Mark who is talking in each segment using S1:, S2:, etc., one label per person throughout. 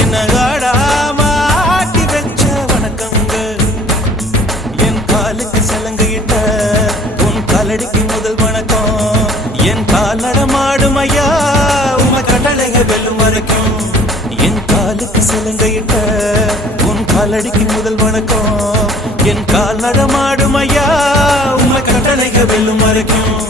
S1: என்ன ஆடாம ஆட்டி வச்ச வணக்கங்க என் காலுக்கு சலங்கையிட்ட உன் காலடிக்கு முதல் வணக்கம். என் கால் நடமாடும் ஐயா உம கடலைக வெல்லும் வரைக்கும். என் காலுக்கு சலங்கையிட்ட உன் காலடிக்கு முதல் வணக்கம். என் கால் நடமாடும் ஐயா உம வெல்லும் வரைக்கும்.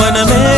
S1: మనమే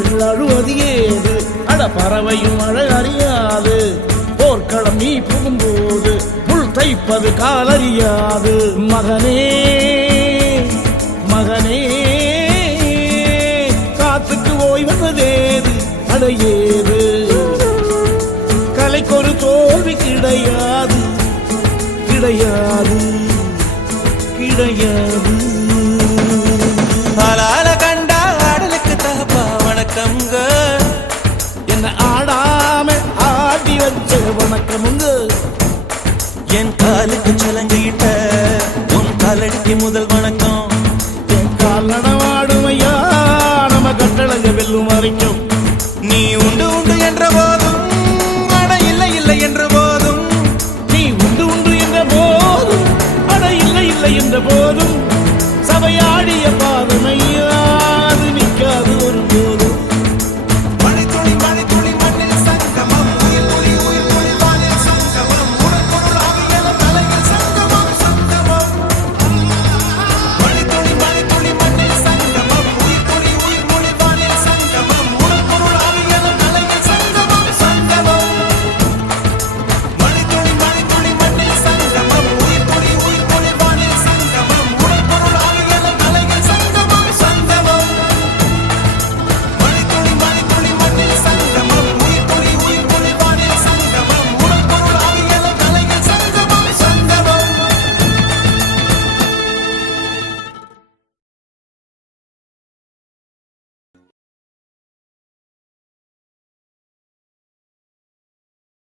S2: புலிகள் அழுவது ஏது அட பறவையும் அழகறியாது போர்க்களம் நீ புகும்போது புல் தைப்பது காலறியாது. மகனே மகனே காத்துக்கு ஓய்வதேது அடையேது கலைக்கொரு தோல்வி கிடையாது. கிடையாது. கிடையாது.
S1: வணக்கங்க
S2: என்ன ஆடாம ஆடி வச்ச வணக்கமுங்க
S1: என் காலுக்கு சலங்கிட்ட உன் காலடிக்கு முதல் வணக்கம்.
S2: என் கால் நடவாடுமையா நம்ம கட்டளங்க வெல்லும் வரைக்கும்.